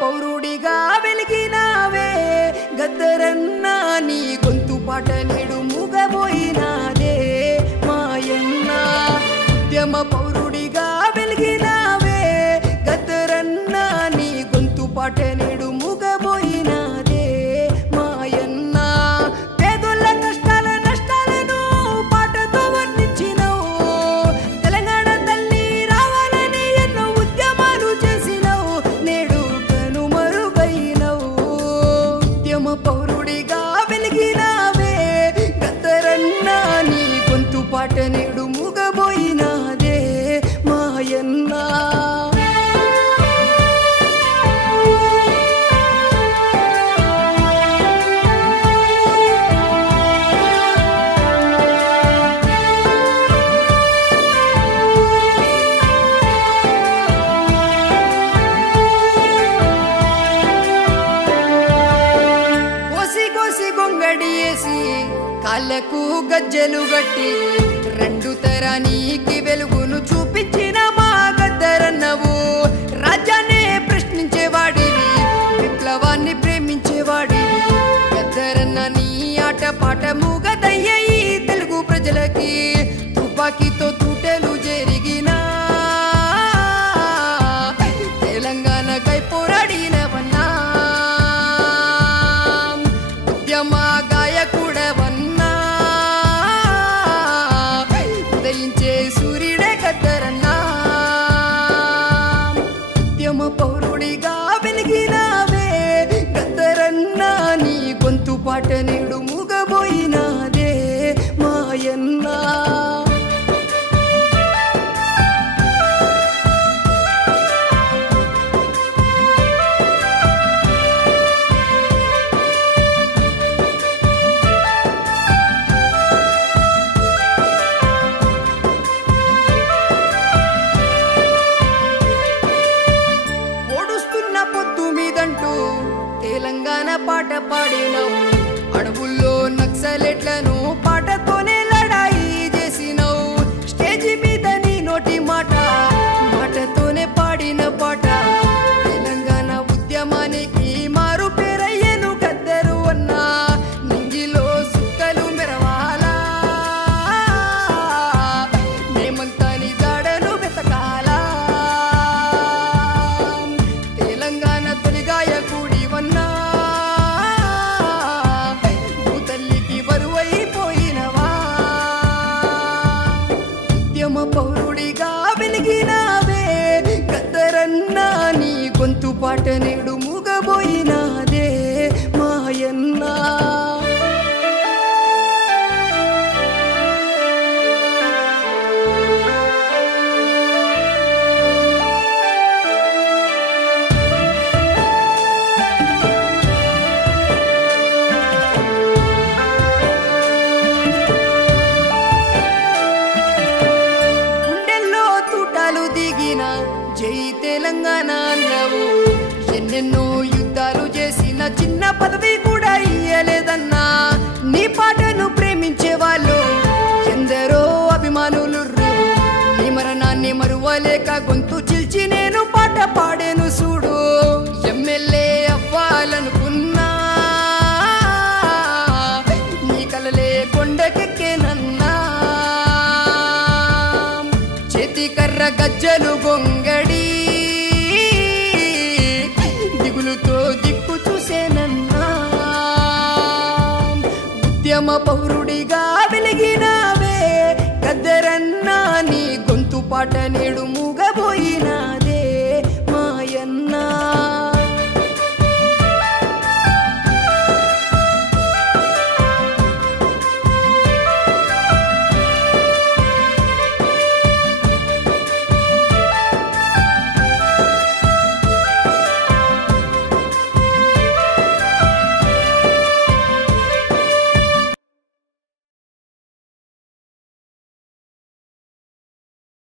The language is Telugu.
పౌరుడిగా వెలిగినావే గద్దరన్నా నీ గొంతు పాట నేడు మూగబోయినాదే మాయన్న ఉద్యమ పౌరుడిగా వెలిగినావే గద్దరన్నా నీ గొంతు పాట నేడు మూగబోయినాదే మాయన్న పేదోళ్ళ కష్టాల నష్టాలను పాటతో వర్ణించినవు తెలంగాణ తల్లి రావాలని ఎన్నో ఉద్యమాలు చేసినవు నేడు పౌరుడిగా వెలిగినావే గద్దరన్నా నీ గొంతు పాట నేడు మూగబోయినాదే మాయన్నా గొంగడియేసి కాళ్ళకు గజ్జెలు గట్టి రెండు తరానికి వెలుగును చూపించిన మా గద్దరన్నవు రాజ్యాన్ని ప్రశ్నించేవాడివి విప్లవాన్ని ప్రేమించేవాడివి గద్దరన్న నీ ఆట పాట మూగదయ్య ఈ తెలుగు ప్రజలకి తుపాకీతో తూటెలు జరిగినా తెలంగాణకై పోరాడినవన్నా గాయకుడవన్నా ఉదయించే సూర్యుడే గద్దరన్నా ఉద్యమ పౌరుడిగా వెలిగినావే గద్దరన్నా నీ గొంతు పాట నేడు మూగబోయినాదే మాయన్నా తెలంగాణ పాట పాడినవు అడవుల్లో నక్సలెట్లను పాటతోనే లడాయి చేసినవు స్టేజి మీద నీ నోటి మాట మాటతోనే పాడిన పాట తెలంగాణ ఉద్యమానికి మారు పేరయ్యను గద్దరు అన్నా నింగిలో సుక్కలు మెరవాలా మేమంతా నీ జాడను వెతకాలా తెలంగాణ తొలి గాయకుడి వన్నా భూతల్లికి బరువైపోయినవా ఉద్యమ పౌరుడిగా వెలిగినావే గద్దరన్నా నీ గొంతు పాట నేడు మూగబోయినాదే మాయన్నా జై తెలంగాణ అన్నావు ఎన్నెన్నో యుద్ధాలు చేసిన చిన్న పదవి కూడా ఇయ్యలేదన్నా నీ పాటను ప్రేమించే వాళ్ళు ఎందరో అభిమానులు నీ మరణాన్ని మరువలేక గొంతు చిల్చి నేను పాట పాడేను చూడు ఎమ్మెల్యే అవ్వాలనుకున్నా నీ కలలే కొండకెక్కేనన్నా చేతి కర్ర గజ్జలు గొంగడి దిగులుతో దిక్కు చూసేనన్నా ఉద్యమ పౌరుడి